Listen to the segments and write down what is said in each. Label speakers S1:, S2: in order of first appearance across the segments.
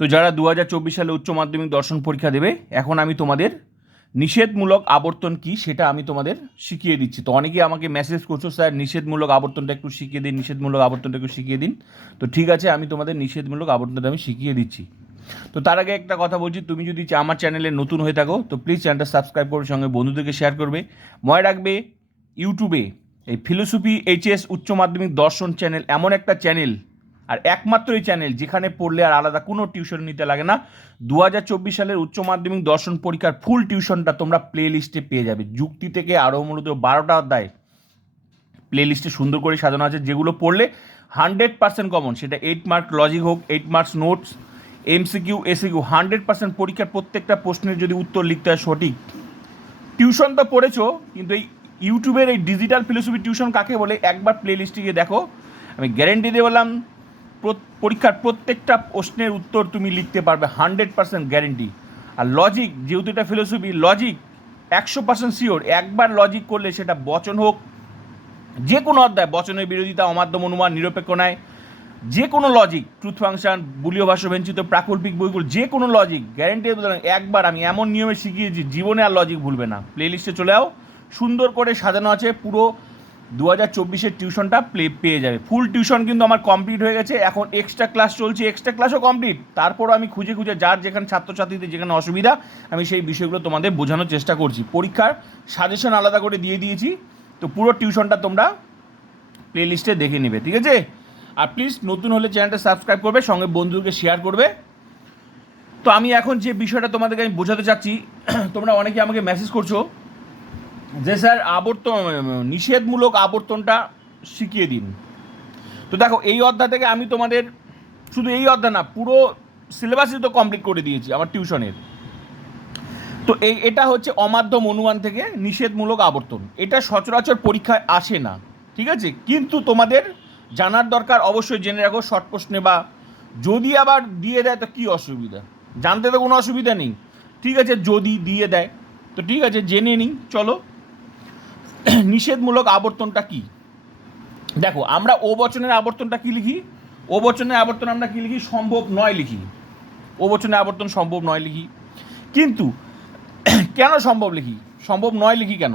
S1: তো যারা দু হাজার চব্বিশ সালে উচ্চ মাধ্যমিক দর্শন পরীক্ষা দেবে, এখন আমি তোমাদের নিষেধমূলক আবর্তন কি সেটা আমি তোমাদের শিখিয়ে দিচ্ছি। তো অনেকেই আমাকে মেসেজ করছ, স্যার, নিষেধমূলক আবর্তনটা একটু শিখিয়ে দিন, নিষেধমূলক আবর্তনটা একটু শিখিয়ে দিন। তো ঠিক আছে, আমি তোমাদের নিষেধমূলক আবর্তনটা আমি শিখিয়ে দিচ্ছি। তো তার আগে একটা কথা বলছি, তুমি যদি আমার চ্যানেলে নতুন হয়ে থাকো, তো প্লিজ চ্যানেলটা সাবস্ক্রাইব করবে সঙ্গে বন্ধুদেরকে শেয়ার করবে। মনে রাখবে ইউটিউবে এই ফিলোসফি এইচএস উচ্চ মাধ্যমিক দর্শন চ্যানেল এমন একটা চ্যানেল আর একমাত্র এই চ্যানেল যেখানে পড়লে আর আলাদা কোনো টিউশন নিতে লাগে না। দু হাজার চব্বিশ সালের উচ্চ মাধ্যমিক দর্শন পরীক্ষার ফুল টিউশনটা তোমরা প্লে লিস্টে পেয়ে যাবে। যুক্তি থেকে আরও মূলত বারোটা অধ্যায় প্লে লিস্টে সুন্দর করে সাজানো আছে, যেগুলো পড়লে হান্ড্রেড পার্সেন্ট কমন সেটা এইট মার্ক লজিক হোক eight marks notes MCQ SCQ hundred percent পরীক্ষার প্রত্যেকটা প্রশ্নের যদি উত্তর লিখতে হয় সঠিক। টিউশন তো পড়েছো, কিন্তু এই ইউটিউবের এই ডিজিটাল ফিলোসফি টিউশন কাকে বলে? একবার প্লে লিস্টে গিয়ে দেখো। আমি গ্যারেন্টি দিয়ে বললাম পরীক্ষার প্রত্যেকটা প্রশ্নের উত্তর তুমি লিখতে পারবে হান্ড্রেড পার্সেন্ট গ্যারেন্টি আর লজিক যেহেতু এটা ফিলোসফি লজিক একশো পার্সেন্ট শিওর একবার লজিক করলে সেটা বচন হোক যে কোনো অধ্যায়, বচনের বিরোধিতা, অমাধ্যম অনুমান, নিরপেক্ষ ন্যায় যে কোনো লজিক ট্রুথ ফাংশন বুলীয় ভাষ্য বেঞ্চিত প্রাকল্পিক বইগুলো যে কোনো লজিক গ্যারেন্টি একবার আমি এমন নিয়মে শিখিয়েছি, জীবনে আর লজিক ভুলবে না। প্লে লিস্টে চলে যাও সুন্দর করে সাজানো আছে, পুরো দু হাজার চব্বিশের টিউশনটা প্লে পেয়ে যাবে। ফুল টিউশন কিন্তু আমার কমপ্লিট হয়ে গেছে। এখন এক্সট্রা ক্লাস চলছে এক্সট্রা ক্লাসও কমপ্লিট তারপরও আমি খুঁজে খুঁজে যার যেখানে ছাত্রছাত্রীদের যেখানে অসুবিধা, আমি সেই বিষয়গুলো তোমাদের বোঝানোর চেষ্টা করছি। পরীক্ষার সাজেশন আলাদা করে দিয়ে দিয়েছি। তো পুরো টিউশনটা তোমরা প্লে লিস্টে দেখে নেবে, ঠিক আছে? আর প্লিজ নতুন হলে চ্যানেলটা সাবস্ক্রাইব করবে, সঙ্গে বন্ধুকে শেয়ার করবে। তো আমি এখন যে বিষয়টা তোমাদেরকে আমি বোঝাতে চাচ্ছি, তোমরা অনেকে আমাকে মেসেজ করছ যে স্যার আবর্তন নিষেধমূলক আবর্তনটা শিখিয়ে দিন। তো দেখো, এই অধ্যায় থেকে আমি তোমাদের শুধু এই অধ্যায় না, পুরো সিলেবাসই তো কমপ্লিট করে দিয়েছি, আমার টিউশনের তো এই, এটা হচ্ছে অমাধ্যম অনুমান থেকে নিষেধমূলক আবর্তন। এটা সচরাচর পরীক্ষায় আসে না, ঠিক আছে? কিন্তু তোমাদের জানার দরকার অবশ্যই জেনে রাখো শর্ট প্রশ্নে বা যদি আবার দিয়ে দেয়, তো কী অসুবিধা? জানতে তো কোনো অসুবিধা নেই। ঠিক আছে, যদি দিয়ে দেয়, তো ঠিক আছে, জেনে নিই, চলো। নিষেধমূলক আবর্তনটা কি? দেখো, আমরা ও বচনের আবর্তনটা কি লিখি? ও বচনের আবর্তন আমরা কি লিখি? সম্ভব নয় লিখি। ও বচনের আবর্তন সম্ভব নয় লিখি। কিন্তু কেন সম্ভব লিখি? সম্ভব নয় লিখি কেন?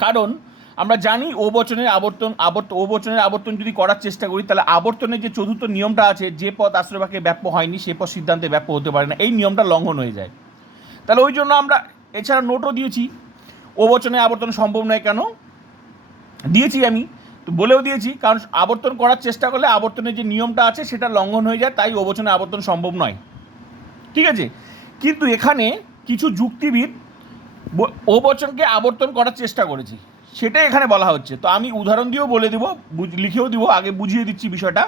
S1: কারণ আমরা জানি ও বচনের আবর্তন, আবর্ত, ও বচনের আবর্তন যদি করার চেষ্টা করি, তাহলে আবর্তনের যে চতুর্থ নিয়মটা আছে, যে পদ আশ্রয়বাকে ব্যাপ্য হয়নি, সে পদ সিদ্ধান্তে ব্যাপ্য হতে পারে না। এই নিয়মটা লঙ্ঘন হয়ে যায়। তাহলে ওই জন্য আমরা এছাড়া নোটও দিয়েছি। ও বচনে আবর্তন সম্ভব নয় কেন? দিয়েছি আমি, তো বলেও দিয়েছি, কারণ আবর্তন করার চেষ্টা করলে আবর্তনের যে নিয়মটা আছে সেটা লঙ্ঘন হয়ে যায়, তাই ও বচনে আবর্তন সম্ভব নয়। ঠিক আছে? কিন্তু এখানে কিছু যুক্তিবিদ ও বচনকে আবর্তন করার চেষ্টা করেছি। সেটাই এখানে বলা হচ্ছে। তো আমি উদাহরণ দিয়েও বলে দিব লিখেও দিব, আগে বুঝিয়ে দিচ্ছি বিষয়টা।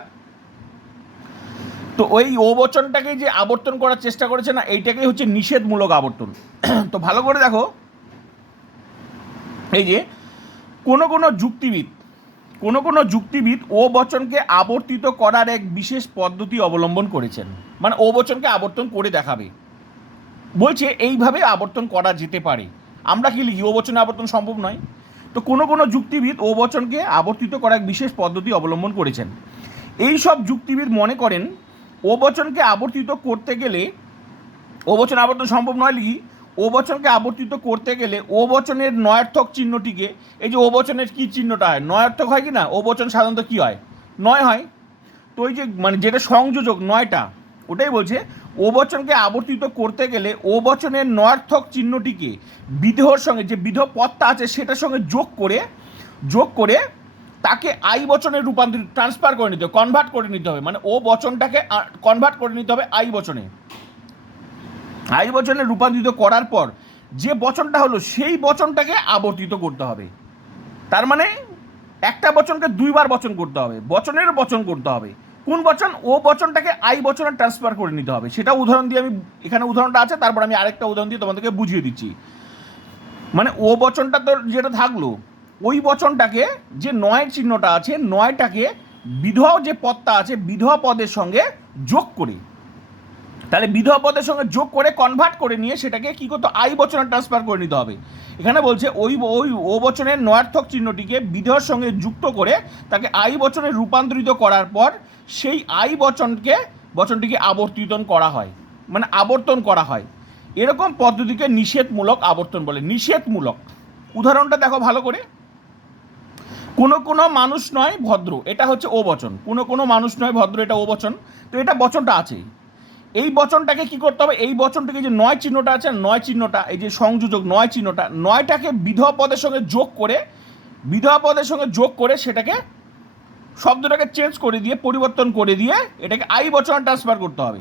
S1: তো ওই ও বচনটাকে যে আবর্তন করার চেষ্টা করেছে না, এইটাকেই হচ্ছে নিষেধমূলক আবর্তন। তো ভালো করে দেখো এই যে, কোনো কোনো যুক্তিবিদ, কোনো কোনো যুক্তিবিদ ও বচনকে আবর্তিত করার এক বিশেষ পদ্ধতি অবলম্বন করেছেন। মানে ও বচনকে আবর্তন করে দেখাবে। বলছে, এইভাবে আবর্তন করা যেতে পারে। আমরা কি লিখি, ও বচনে আবর্তন সম্ভব নয়? তো কোনো কোনো যুক্তিবিদ ও বচনকে আবর্তিত করার এক বিশেষ পদ্ধতি অবলম্বন করেছেন। এই সব যুক্তিবিদ মনে করেন, ও বচনকে আবর্তিত করতে গেলে, ও বচন আবর্তন সম্ভব নয় লিখি ও বচনকে আবর্তিত করতে গেলে ও বচনের নয়ার্থক চিহ্নটিকে, এই যে ও বচনের কী চিহ্নটা হয়? নয়ার্থক হয় কি না? ও বচন সাধারণত কী হয়? নয় হয়। তো ওই যে মানে যেটা সংযোজক, নয়টা, ওটাই বলছে, ও বচনকে আবর্তিত করতে গেলে ও বচনের নয়ার্থক চিহ্নটিকে বিধেহর সঙ্গে, যে বিধ পদটা আছে সেটার সঙ্গে যোগ করে যোগ করে তাকে আই বচনে রূপান্তরিত ট্রান্সফার করে নিতে হবে কনভার্ট করে নিতে হবে। মানে ও বচনটাকে কনভার্ট করে নিতে হবে আই বচনে। আই বচনে রূপান্তরিত করার পর যে বচনটা হলো, সেই বচনটাকে আবর্তিত করতে হবে। তার মানে একটা বচনকে দুইবার বচন করতে হবে, বচনের বচন করতে হবে। কোন বচন? ও বচনটাকে আই বচনে ট্রান্সফার করে নিতে হবে। সেটা উদাহরণ দিয়ে আমি, এখানে উদাহরণটা আছে, তারপর আমি আরেকটা উদাহরণ দিয়ে তোমাদেরকে বুঝিয়ে দিচ্ছি। মানে ও বচনটা তো যেটা থাকল, ওই বচনটাকে যে নয়ের চিহ্নটা আছে, নয়টাকে বিধবা যে পদটা আছে বিধবা পদের সঙ্গে যোগ করে। তাহলে বিধবা পদের সঙ্গে যোগ করে কনভার্ট করে নিয়ে সেটাকে কি করতে আই বচনে ট্রান্সফার করে নিতে হবে। এখানে বলছে ওই ওই ও বচনের নয়ার্থক চিহ্নটিকে বিধবার সঙ্গে যুক্ত করে তাকে আই বচনে রূপান্তরিত করার পর সেই আই বচনকে, বচনটিকে আবর্তিতন করা হয়। মানে আবর্তন করা হয়। এরকম পদ্ধতিকে নিষেধমূলক আবর্তন বলে। নিষেধমূলক। উদাহরণটা দেখো ভালো করে। কোনো কোনো মানুষ নয় ভদ্র। এটা হচ্ছে ও বচন। কোনো কোনো মানুষ নয় ভদ্র, এটা ও বচন। তো এটা বচনটা আছে। এই বচনটাকে কি করতে হবে? এই বচনটাকে যে নয় চিহ্নটা আছে, নয় চিহ্নটা, এই যে সংযোজক নয় চিহ্নটা, নয়টাকে বিধবা পদের সঙ্গে যোগ করে, বিধবা পদের সঙ্গে যোগ করে সেটাকে শব্দটাকে চেঞ্জ করে দিয়ে, পরিবর্তন করে দিয়ে এটাকে আই বচনে ট্রান্সফার করতে হবে।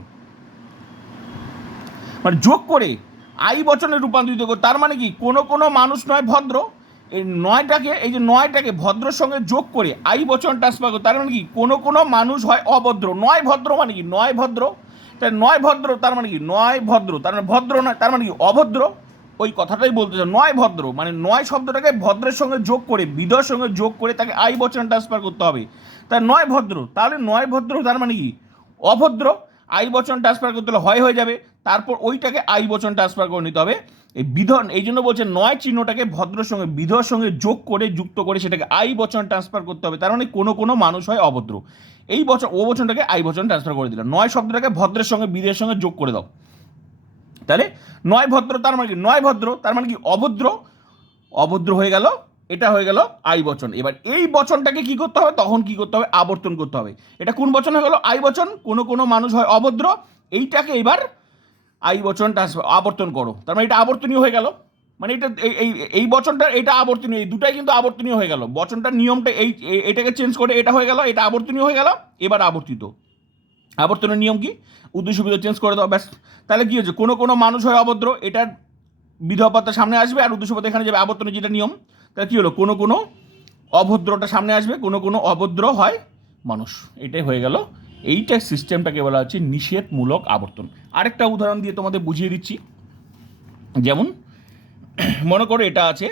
S1: মানে যোগ করে আই বচনে রূপান্তরিত করে তার মানে কি? কোনো কোনো মানুষ নয় ভদ্র। এই নয়টাকে, এই যে নয়টাকে ভদ্রর সঙ্গে যোগ করে আই বচন ট্রান্সফার করে তার মানে কি? কোনো কোনো মানুষ হয় অভদ্র। নয় ভদ্র মানে কি? নয় ভদ্র। তাই নয় ভদ্র, তার মানে কি? নয় ভদ্র, তার মানে ভদ্র নয় তার মানে কি? অভদ্র? ওই কথাটাই বলতে চাই। নয় ভদ্র মানে নয় শব্দটাকে ভদ্রের সঙ্গে যোগ করে, বিধর সঙ্গে যোগ করে তাকে আই বচন ট্রান্সফার করতে হবে। তাই নয় ভদ্র, তাহলে নয় ভদ্র, তার মানে কি? অভদ্র, আই বচন ট্রান্সফার করতে হলে হয় হয়ে যাবে, তারপর ওইটাকে আই বচন ট্রান্সফার করে নিতে হবে। এই বিধন এই জন্য বলছে নয় চিহ্নটাকে ভদ্রের সঙ্গে বিধর সঙ্গে যোগ করে, যুক্ত করে সেটাকে আই বচন ট্রান্সফার করতে হবে। তার মানে কোনো কোনো মানুষ হয় অভদ্র। এই বচন ও বচনটাকে আই বচন ট্রান্সফার করে দিলাম নয় শব্দটাকে ভদ্রের সঙ্গে, বিধের সঙ্গে যোগ করে দাও। তাহলে নয় ভদ্র, তার মানে কি? নয় ভদ্র, তার মানে কি? অভদ্র অভদ্র হয়ে গেল, এটা হয়ে গেল আই বচন। এবার এই বচনটাকে কি করতে হবে? তখন কি করতে হবে? আবর্তন করতে হবে। এটা কোন বচন হয়ে গেল? আই বচন। কোনো কোনো মানুষ হয় অভদ্র। এইটাকে এবার আই বচন আবর্তন করো। তার মানে এটা আবর্তনীয় হয়ে গেল। মানে এটা এই- এই বচনটা এটা আবর্তনীয়, এই দুটাই কিন্তু আবর্তনীয় হয়ে গেল। বচনটার নিয়মটা এই এটাকে চেঞ্জ করে এটা হয়ে গেল, এটা আবর্তনীয় হয়ে গেল, এবার আবর্তিত। আবর্তনের নিয়ম কি? উদ্দেশ্য বিধ চেঞ্জ করে দাও, ব্যাস। তাহলে কী হচ্ছে কোনো কোনো মানুষ হয় অভদ্র, এটার বিধবাতা সামনে আসবে আর উদ্দেশ্যপথ এখানে যাবে আবর্তনের যেটা নিয়ম। তাহলে কী হলো? কোনো কোনো অভদ্রটা সামনে আসবে, কোনো কোনো অভদ্র হয় মানুষ। এটাই হয়ে গেল। এইটা সিস্টেমটাকে বলা হচ্ছে নিষেধমূলক আবর্তন। আরেকটা উদাহরণ দিয়ে তোমাদের বুঝিয়ে দিচ্ছি। যেমন, মনে করো এটা আছে।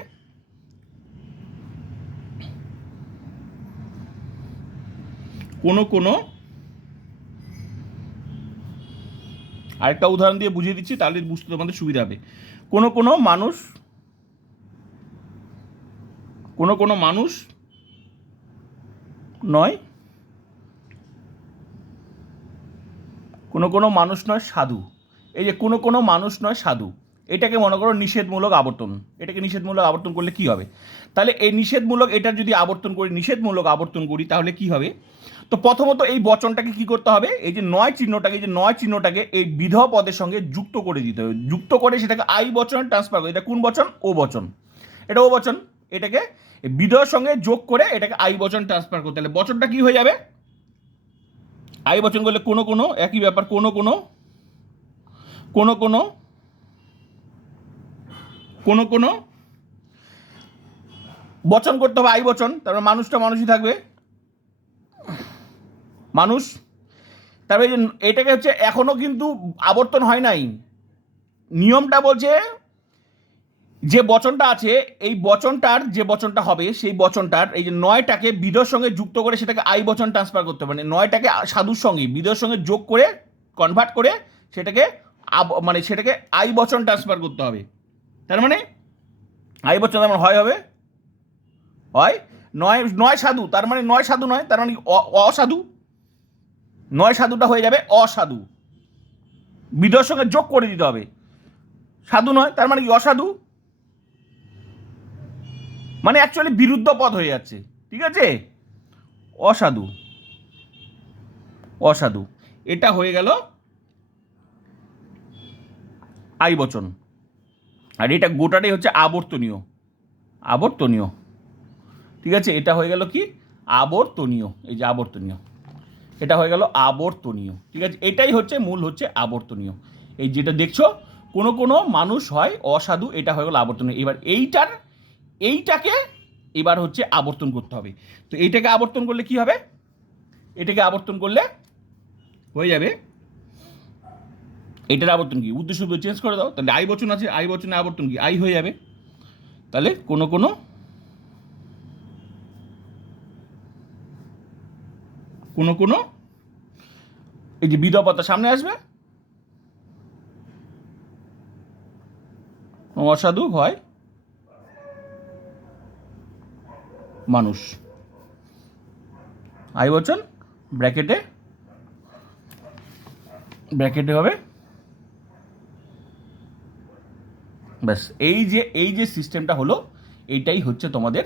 S1: কোনো কোনো আরেকটা উদাহরণ দিয়ে বুঝিয়ে দিচ্ছি, তাহলে বুঝতে তোমাদের সুবিধা হবে। কোনো কোনো মানুষ, কোনো কোনো মানুষ নয় কোনো কোনো মানুষ নয় সাধু। এই যে কোনো কোনো মানুষ নয় সাধু। এটাকে মনে করো নিষেধমূলক আবর্তন। এটাকে নিষেধমূলক আবর্তন করলে কি হবে? তাহলে এই নিষেধমূলক এটা যদি আবর্তন করি, নিষেধমূলক আবর্তন করি, তাহলে কি হবে? তো প্রথমত এই বচনটাকে কি করতে হবে? এই যে নয় চিহ্নটাকে, এই যে নয় চিহ্নটাকে এই বিধ পদের সঙ্গে যুক্ত করে দিতে হবে। যুক্ত করে সেটাকে আই বচন ট্রান্সফার করে। এটা কোন বচন? ও বচন। এটা ও বচন। এটাকে বিধর সঙ্গে যোগ করে এটাকে আই বচন ট্রান্সফার করতে হলে বচনটা কি হয়ে যাবে? আই বচন করলে কোনো কোনো, একই ব্যাপার, কোনো কোনো কোনো কোনো কোনো কোনো। বচন করতে হবে, আই বচন, তারপরে মানুষটা মানুষই থাকবে। মানুষ, তারপরে এটাকে হচ্ছে এখনও কিন্তু আবর্তন হয় নাই। নিয়মটা বলছে যে বচনটা আছে, এই বচনটার যে বচনটা হবে, সেই বচনটার এই যে নয়টাকে বিধর সঙ্গে যুক্ত করে সেটাকে আই বচন ট্রান্সফার করতে মানে নয়টাকে সাধুর সঙ্গে বিধর সঙ্গে যোগ করে কনভার্ট করে সেটাকে মানে সেটাকে আই বচন ট্রান্সফার করতে হবে। তার মানে আই বচন আমার হয় হবে, হয় নয় নয় সাধু, তার মানে নয় সাধু নয়, তার মানে অসাধু। নয় সাধুটা হয়ে যাবে অসাধু। বিধর সঙ্গে যোগ করে দিতে হবে। সাধু নয়, তার মানে কি অসাধু? মানে অ্যাকচুয়ালি বিরুদ্ধ পদ হয়ে যাচ্ছে, ঠিক আছে? অসাধু অসাধু। এটা হয়ে গেল আই বচন। আর এটা গোটাটাই হচ্ছে আবর্তনীয় আবর্তনীয়। ঠিক আছে? এটা হয়ে গেল কি? আবর্তনীয়, এই যে আবর্তনীয়। এটা হয়ে গেল আবর্তনীয়, ঠিক আছে? এটাই হচ্ছে মূল হচ্ছে আবর্তনীয়। এই যেটা দেখছ, কোনো কোনো মানুষ হয় অসাধু, এটা হয়ে গেল আবর্তনীয়। এবার এইটার এইটাকে এবার হচ্ছে আবর্তন করতে হবে। তো এইটাকে আবর্তন করলে কি হবে? এটাকে আবর্তন করলে হয়ে যাবে এটার আবর্তন কি? উদ্দেশ্য চেঞ্জ করে দাও। তাহলে আই বচন আছে আই বচনে আবর্তন কি? আই হয়ে যাবে। তাহলে কোনো কোনো কোনো কোনো এই যে বিধবতা সামনে আসবে। অসাধু হয়। মানুষ। আই বচন ব্র্যাকেটে? ব্র্যাকেটে হবে? ব্যাস, এই যে এই যে সিস্টেমটা হলো, এইটাই হচ্ছে তোমাদের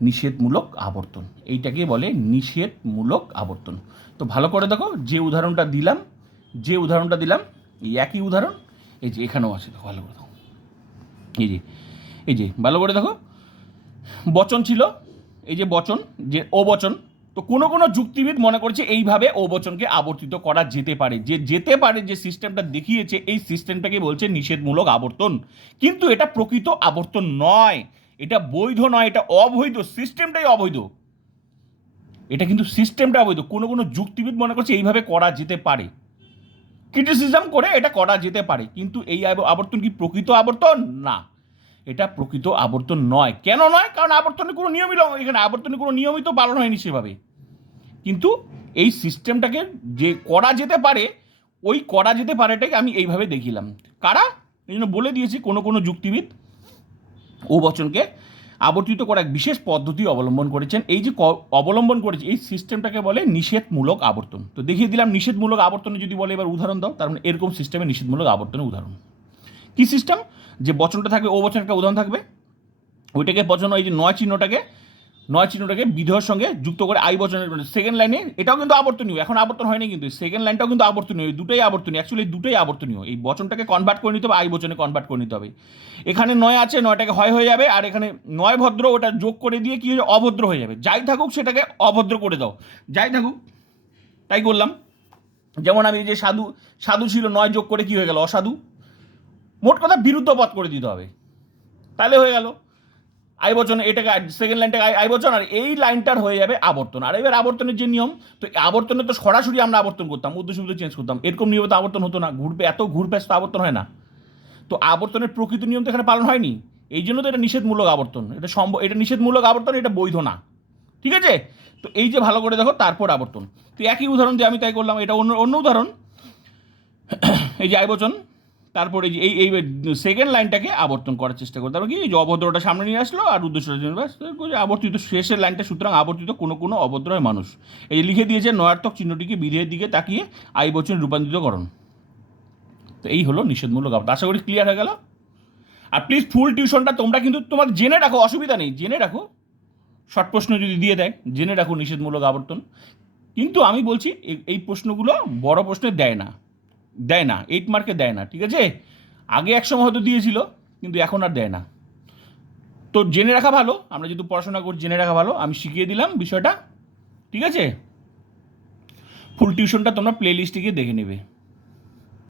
S1: নিষেধমূলক আবর্তন। এইটাকে বলে নিষেধমূলক আবর্তন। তো ভালো করে দেখো, যে উদাহরণটা দিলাম, যে উদাহরণটা দিলাম একই উদাহরণ, এই যে এখানেও আছে, দেখো, ভালো করে দেখো। এই যে এই যে, ভালো করে দেখো। বচন ছিল এই যে বচন, যে ও বচন তো কোনো কোনো যুক্তিবিদ মনে করছে এইভাবে ও বচনকে আবর্তিত করা যেতে পারে। যে যেতে পারে, যে সিস্টেমটা দেখিয়েছে, এই সিস্টেমটাকে বলছে নিষেধমূলক আবর্তন। কিন্তু এটা প্রকৃত আবর্তন নয়। এটা বৈধ নয়, এটা অবৈধ সিস্টেমটাই অবৈধ। এটা কিন্তু সিস্টেমটা অবৈধ। কোনো কোনো যুক্তিবিদ মনে করছে এইভাবে করা যেতে পারে। ক্রিটিসিজম করে এটা করা যেতে পারে। কিন্তু এই আবর্তন কি প্রকৃত আবর্তন? না। এটা প্রকৃত আবর্তন নয়। কেন নয়? কারণ আবর্তনের কোনো নিয়মিত এখানে আবর্তনের কোনো নিয়মিত পালন হয়নি সেভাবে। কিন্তু এই সিস্টেমটাকে যে করা যেতে পারে, ওই করা যেতে পারেটাকে আমি এইভাবে দেখিলাম। কারা? এই জন্য বলে দিয়েছি, কোনো কোনো যুক্তিবিদ ও বচনকে আবর্তিত করা এক বিশেষ পদ্ধতি অবলম্বন করেছেন। এই যে অবলম্বন করেছে, এই সিস্টেমটাকে বলে নিষেধমূলক আবর্তন। তো দেখিয়ে দিলাম, নিষেধমূলক আবর্তনে যদি বলে এবার উদাহরণ দাও, তার মানে এরকম সিস্টেমে নিষেধমূলক আবর্তনের উদাহরণ। কি সিস্টেম যে বচনটা থাকবে, ও বচন একটা উদাহরণ থাকবে। ওইটাকে বচন এই যে নয় চিহ্নটাকে নয় চিহ্নটাকে বিধেয়র সঙ্গে যুক্ত করে আই বচনের সেকেন্ড লাইনে এটাও কিন্তু আবর্তনীয়, এখন আবর্তন হয়নি কিন্তু সেকেন্ড লাইনটাও কিন্তু আবর্তনীয় দুটোই আবর্তনীয় অ্যাকচুয়ালি দুটোই আবর্তনীয়, এই বচনটাকে কনভার্ট করে নিতে হবে, আই বচনে কনভার্ট করে নিতে হবে। এখানে নয় আছে, নয়টাকে হয় হয়ে যাবে, আর এখানে নয় ভদ্র, ওটা যোগ করে দিয়ে কি হয়ে অভদ্র হয়ে যাবে। যাই থাকুক, সেটাকে অভদ্র করে দাও। যাই থাকুক, তাই করলাম। যেমন আমি যে সাধু সাধু ছিল, নয় যোগ করে কি হয়ে গেল, অসাধু? মোট কথা বিরুদ্ধ পথ করে দিতে হবে। তাহলে হয়ে গেল। আই বচন, এটাকে সেকেন্ড লাইনটাকে আই- আই বচন, আর এই লাইনটার হয়ে যাবে আবর্তন। আর এবার আবর্তনের যে নিয়ম, তো আবর্তনে তো সরাসরি আমরা আবর্তন করতাম উদ্দেশ্য চেঞ্জ করতাম। এরকম নিয়মে তো আবর্তন হতো না, ঘুরবে, এত ঘুরপ্যাচ তো আবর্তন হয় না। তো আবর্তনের প্রকৃত নিয়ম তো এখানে পালন হয়নি। এই জন্য তো এটা নিষেধমূলক আবর্তন। এটা সম্ভব, এটা নিষেধমূলক আবর্তন, এটা বৈধ না। ঠিক আছে? তো এই যে ভালো করে দেখো, তারপর আবর্তন। তো একই উদাহরণ দিয়ে আমি তাই করলাম, এটা অন্য অন্য উদাহরণ। এই যে আইবচন তারপরে এই এই সেকেন্ড লাইনটাকে আবর্তন করার চেষ্টা করতে হবে কি? যে অভদ্রটা সামনে নিয়ে আসলো আর ব্যাস আবর্তিত শেষের লাইনটা সুতরাং আবর্তিত কোনো কোনো অভদ্র হয় মানুষ। এই লিখে দিয়েছে নয়ার্থক চিহ্নটিকে বিধেয়ের দিকে তাকিয়ে আই বচন রূপান্তরিতকরণ। তো এই হলো নিষেধমূলক আবর্তন। আশা করি ক্লিয়ার হয়ে গেল? আর প্লিজ ফুল টিউশনটা তোমরা কিন্তু তোমার জেনে রাখো, অসুবিধা নেই, জেনে রাখো। শর্ট প্রশ্ন যদি দিয়ে দেয়, জেনে রাখো নিষেধমূলক আবর্তন। কিন্তু আমি বলছি এই প্রশ্নগুলো বড় প্রশ্নে দেয় না। দেয় না এইট মার্কে দেয় না, ঠিক আছে? আগে একসময় হয়তো দিয়েছিল, কিন্তু এখন আর দেয় না। তো জেনে রাখা ভালো, আমরা যেহেতু পড়াশোনা করি, জেনে রাখা ভালো, আমি শিখিয়ে দিলাম বিষয়টা, ঠিক আছে? ফুল টিউশনটা তোমরা প্লে লিস্টে গিয়ে দেখে নেবে।